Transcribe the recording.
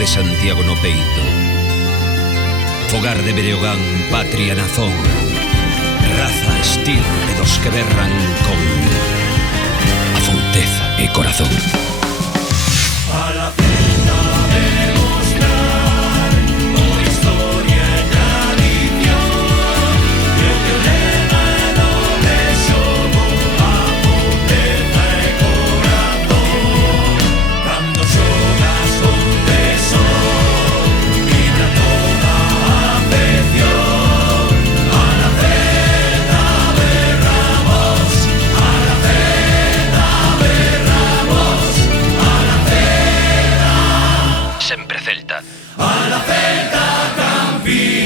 De Santiago no peito, fogar de Breogán, patria nazón, raza, estilo de dos que berran con afouteza e corazón. A la celta demostrar por historia e tradición que o teu lema é doble xogo, afouteza e corazón. Cando xogas con sempre Celta. A la Celta campeón.